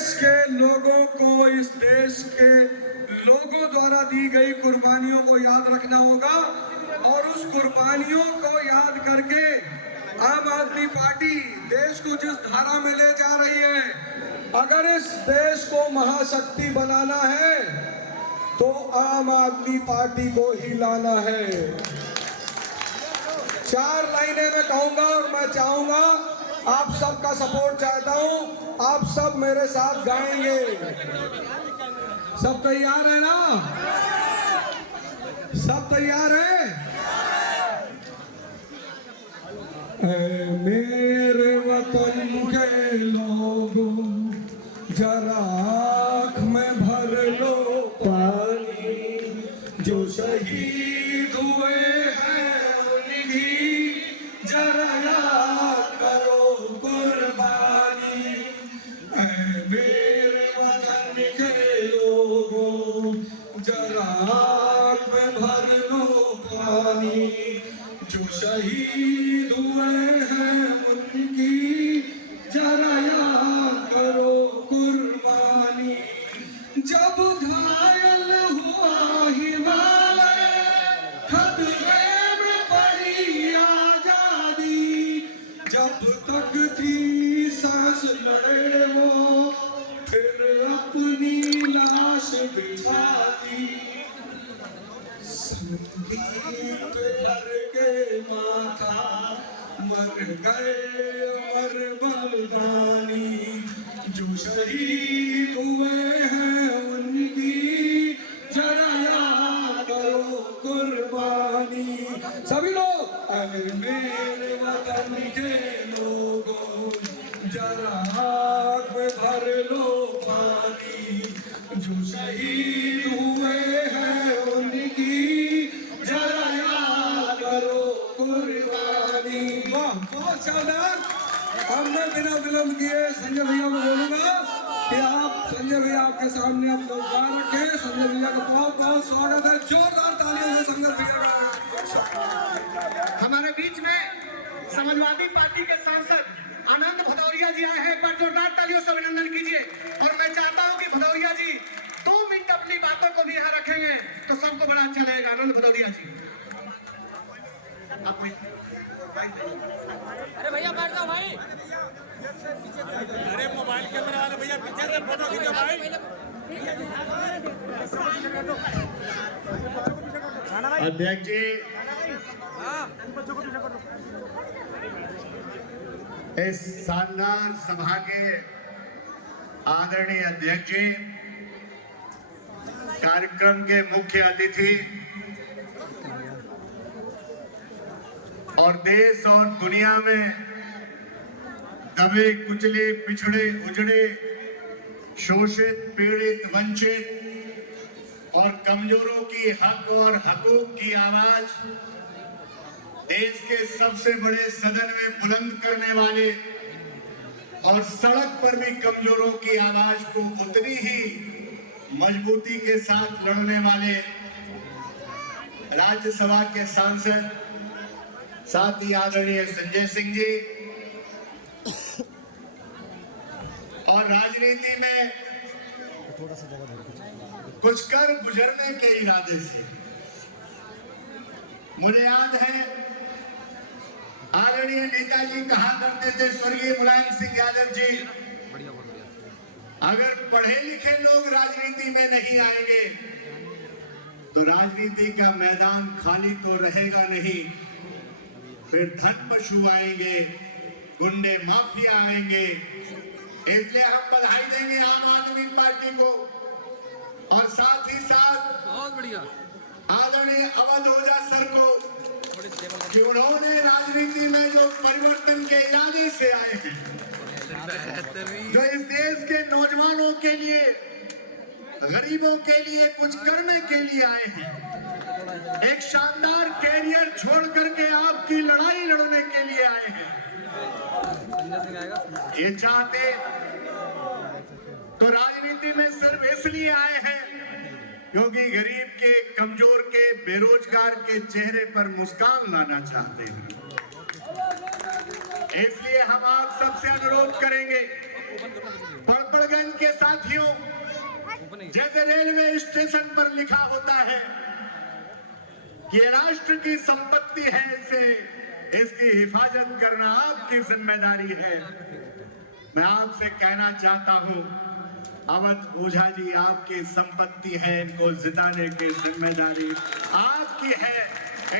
देश के लोगों को, इस देश के लोगों द्वारा दी गई कुर्बानियों को याद रखना होगा और उस कुर्बानियों को याद करके आम आदमी पार्टी देश को जिस धारा में ले जा रही है, अगर इस देश को महाशक्ति बनाना है तो आम आदमी पार्टी को ही लाना है। 4 लाइनें मैं कहूंगा और मैं चाहूंगा आप सबका सपोर्ट चाहता हूं, आप सब मेरे साथ गाएंगे। सब तैयार है ना? सब तैयार है? ऐ मेरे वतन के लोगों जरा आँख में भर लो पानी, जो शहीद हुए हैं उनकी जरा याद करो कुर्बानी। ऐ मेरे वतन के लोगों जरा आँख में भर लो पानी, जो शहीद हुए हैं उनकी जरा याद करो कुर्बानी। जब घायल हुआ हिमालय, खतरे में पड़ी आजादी, जब तक थी सांस लड़े वो फिर अपनी लाश बिछा दी। संगीत भर के माथा मर गए अमर बलिदानी, जो शहीद हुए हैं उनकी जरा याद करो कुर्बानी। सभी लोग ऐ मेरे वतन के लोगों जरा आँख में भर लो पानी, जो शहीद हुए हैं उनकी जरा याद करो कुर्बानी। वाह, बहुत शानदार। हमने बिना विलंब किए संजय भैया को बोलूंगा कि आप संजय भैया आपके सामने आप लोग गा रखे। संजय भैया का बहुत बहुत स्वागत है, जोरदार तालियों से संजय भैया का। हमारे बीच में समाजवादी पार्टी के सांसद आनंद भदौरिया जी आए हैं, एक बार जोरदार तालियों से अभिनंदन कीजिए। और मैं चाहता हूं कि भदौरिया जी 2 मिनट अपनी बातों को भी यहाँ रखेंगे तो सबको बड़ा अच्छा लगेगा। आनंद भदौरिया जी, अरे भैया बैठ जाओ भाई। अरे मोबाइल कैमरा वाले भैया पीछे से फोटो खींचो भाई। अध्यक्ष जी, इस शानदार सभा के आदरणीय अध्यक्ष जी, कार्यक्रम के मुख्य अतिथि और देश और दुनिया में दबे कुचले पिछड़े उजड़े शोषित पीड़ित वंचित और कमजोरों की हक और हकूक की आवाज देश के सबसे बड़े सदन में बुलंद करने वाले और सड़क पर भी कमजोरों की आवाज को उतनी ही मजबूती के साथ लड़ने वाले राज्यसभा के सांसद साथ ही आदरणीय संजय सिंह जी, और राजनीति में कुछ कर गुजरने के इरादे से मुझे याद है आदरणीय नेताजी कहा करते थे, स्वर्गीय मुलायम सिंह यादव जी, अगर पढ़े लिखे लोग राजनीति में नहीं आएंगे तो राजनीति का मैदान खाली तो रहेगा नहीं, फिर धन पशु आएंगे, गुंडे माफिया आएंगे। इसलिए हम बधाई देंगे आम आदमी पार्टी को और साथ ही साथ बहुत बढ़िया आदरणीय अवध ओझा सर को कि उन्होंने राजनीति में जो परिवर्तन के इरादे से आए हैं, जो इस देश के नौजवानों के लिए, गरीबों के लिए कुछ करने के लिए आए हैं, एक शानदार कैरियर छोड़ करके आपकी लड़ाई लड़ने के लिए आए हैं। ये चाहते तो राजनीति में सिर्फ इसलिए आए हैं क्योंकि गरीब के, कमजोर के, बेरोजगार के चेहरे पर मुस्कान लाना चाहते हैं। इसलिए हम आप सबसे अनुरोध करेंगे, पड़पड़गंज के जैसे रेलवे स्टेशन पर लिखा होता है कि ये राष्ट्र की संपत्ति है, इसे इसकी हिफाजत करना आपकी जिम्मेदारी है। मैं आपसे कहना चाहता हूं, अवध ओझा जी आपकी संपत्ति है, इनको जिताने की जिम्मेदारी आपकी है।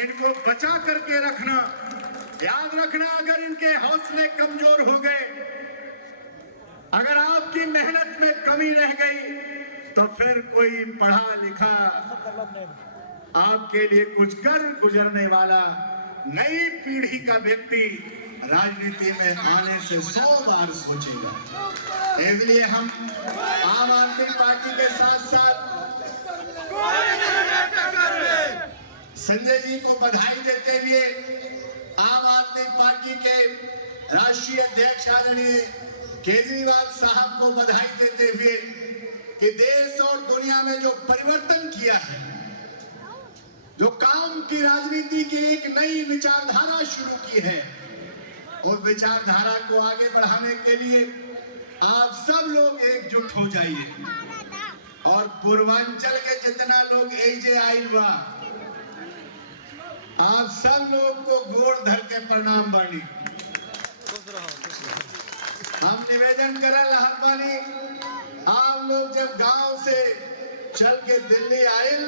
इनको बचा करके रखना, याद रखना, अगर इनके हौसले कमजोर हो गए, अगर आपकी मेहनत में कमी रह गई, तो फिर कोई पढ़ा लिखा आपके लिए कुछ कर गुजरने वाला नई पीढ़ी का व्यक्ति राजनीति में आने से 100 बार सोचेगा। इसलिए हम आम आदमी पार्टी के साथ साथ संजय जी को बधाई देते हुए आम आदमी पार्टी के राष्ट्रीय अध्यक्ष आदरणीय केजरीवाल साहब को बधाई देते हुए कि देश और दुनिया में जो परिवर्तन किया है, जो काम की राजनीति की एक नई विचारधारा शुरू की है, उस विचारधारा को आगे बढ़ाने के लिए आप सब लोग एकजुट हो जाइए और पूर्वांचल के जितना लोग एजे आइल बा, आप सब लोग को गोड़ धर के प्रणाम बानी। हम निवेदन करल बानी, आप लोग जब गांव से चल के दिल्ली आइल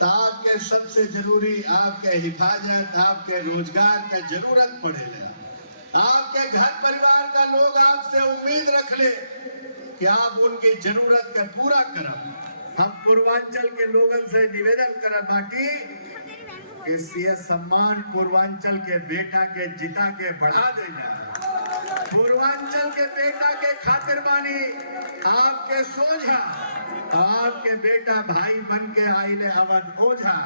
तो आपके सबसे जरूरी आपके हिफाजत, आपके रोजगार का जरूरत पड़ेगा। आपके घर परिवार का लोग आपसे उम्मीद रख ले कि आप उनकी जरूरत का पूरा करब। हम पूर्वांचल के लोगों से निवेदन करत बाटी कि सीएस सम्मान पूर्वांचल के बेटा के जिता के बढ़ा देना। पूर्वांचल के बेटा के खातिर बानी आपके सोझा, आपके बेटा भाई बन के आइले अवध ओझा।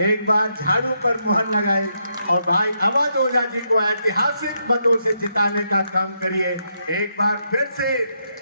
एक बार झाड़ू पर मुहर लगाई और भाई अवध ओझा जी को ऐतिहासिक मतों से जिताने का काम करिए। एक बार फिर से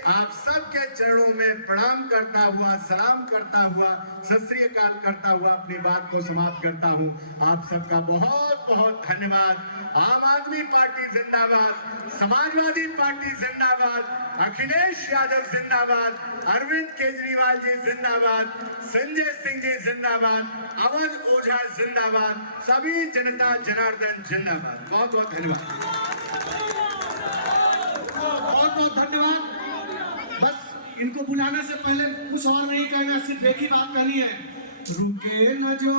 आप सबके चरणों में प्रणाम करता हुआ, सलाम करता हुआ, सत श्री अकाल करता हुआ अपनी बात को समाप्त करता हूं। आप सबका बहुत बहुत धन्यवाद। आम आदमी पार्टी जिंदाबाद, समाजवादी पार्टी जिंदाबाद, अखिलेश यादव जिंदाबाद, अरविंद केजरीवाल जी जिंदाबाद, संजय सिंह जी जिंदाबाद, अवध ओझा जिंदाबाद, सभी जनता जनार्दन जिंदाबाद। बहुत बहुत धन्यवाद। बहुत बहुत धन्यवाद। बस इनको बुलाने से पहले कुछ और नहीं कहना, सिर्फ एक ही बात कहनी है, रुके न जो,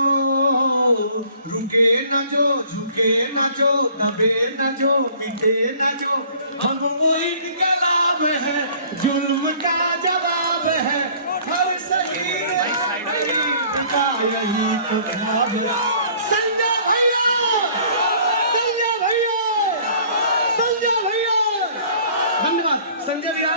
रुके न जो, झुके न जो, दबे न जो, मिटे न जो, हम वो इनकलाब है, जुल्म का जवाब है, हर शहीद का यही तो ख्वाब है। संजय भैया, संजय भैया, संजय भैया। धन्यवाद संजय भैया।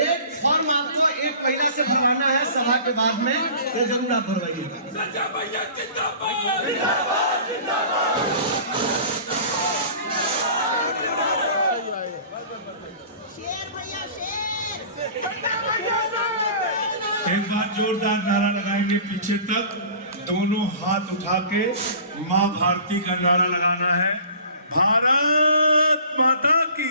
एक फॉर्म आपको एक पहला से भरवाना है सभा के बाद में, तो जरूर आप भरवाइएगा। संजय भैया जिंदाबाद, जिंदाबाद, जिंदाबाद। शेर भैया शेर। एक बार जोरदार नारा लगाएंगे पीछे तक, दोनों हाथ उठा के माँ भारती का नारा लगाना है। भारत माता की,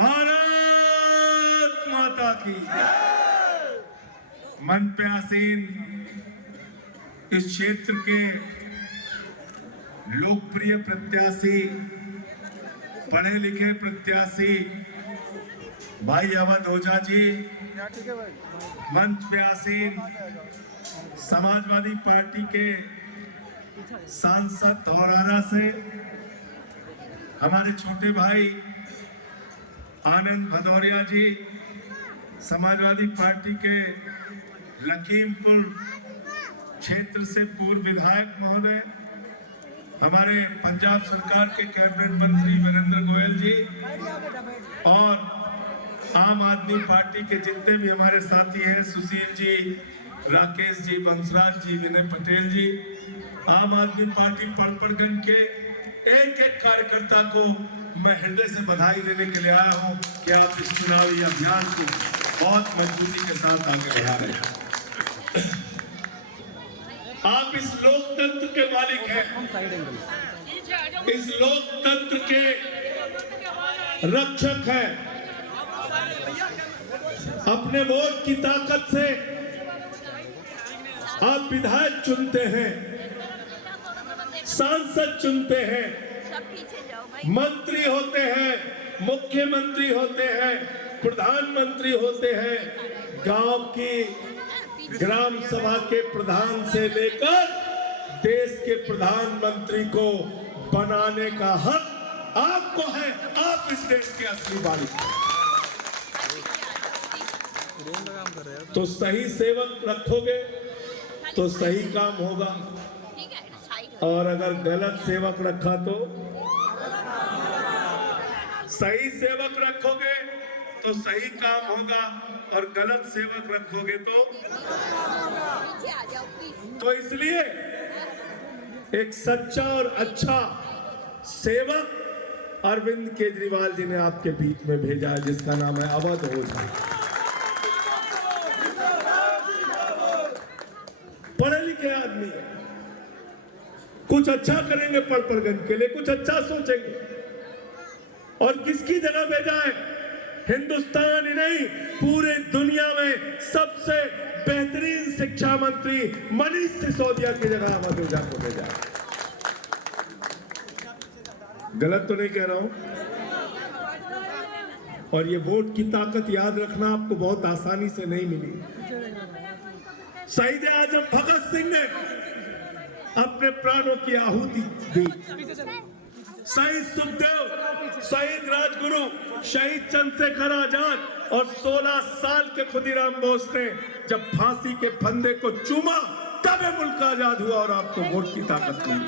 भारत माता की। मन पे आसीन इस क्षेत्र के लोकप्रिय प्रत्याशी, पढ़े लिखे प्रत्याशी भाई अवध ओझा जी, मंच पे आसीन समाजवादी पार्टी के सांसद धौरारा से हमारे छोटे भाई आनंद भदौरिया जी, समाजवादी पार्टी के लखीमपुर क्षेत्र से पूर्व विधायक महोदय, हमारे पंजाब सरकार के कैबिनेट मंत्री वीरेंद्र गोयल जी, और आम आदमी पार्टी के जितने भी हमारे साथी हैं, सुशील जी, राकेश जी, बंसराज जी, विनय पटेल जी, आम आदमी पार्टी पड़पड़गंज के एक एक कार्यकर्ता को मैं हृदय से बधाई देने के लिए आया हूं कि आप इस चुनावी अभियान को बहुत मजबूती के साथ आगे बढ़ा रहे हैं। आप इस लोकतंत्र के मालिक हैं, इस लोकतंत्र के रक्षक हैं। अपने वोट की ताकत से आप विधायक चुनते हैं, सांसद चुनते हैं, मंत्री होते हैं, मुख्यमंत्री होते हैं, प्रधानमंत्री होते हैं, गांव की ग्राम सभा के प्रधान से लेकर देश के प्रधानमंत्री को बनाने का हक आपको है। आप इस देश के असली वारिस हैं। तो सही सेवक रखोगे तो सही काम होगा, और अगर गलत सेवक रखा तो सही सेवक रखोगे तो सही काम होगा, और गलत सेवक रखोगे तो इसलिए एक सच्चा और अच्छा सेवक अरविंद केजरीवाल जी ने आपके बीच में भेजा है, जिसका नाम है अवध ओझा। पढ़े लिखे आदमी है, कुछ अच्छा करेंगे पड़पड़गंज के लिए, कुछ अच्छा सोचेंगे। और किसकी जगह भेजा है? हिंदुस्तान ही नहीं, पूरे दुनिया में सबसे बेहतरीन शिक्षा मंत्री मनीष सिसोदिया की जगह अवध ओझा को भेजा है। गलत तो नहीं कह रहा हूं? और ये वोट की ताकत याद रखना आपको बहुत आसानी से नहीं मिली। शहीद आजम भगत सिंह ने अपने प्राणों की आहुति दी। शहीद सुखदेव, शहीद राजगुरु, शहीद चंद्रशेखर आजाद और 16 साल के खुदीराम बोस ने जब फांसी के फंदे को चूमा, तब ये मुल्क आजाद हुआ और आपको वोट की ताकत मिली।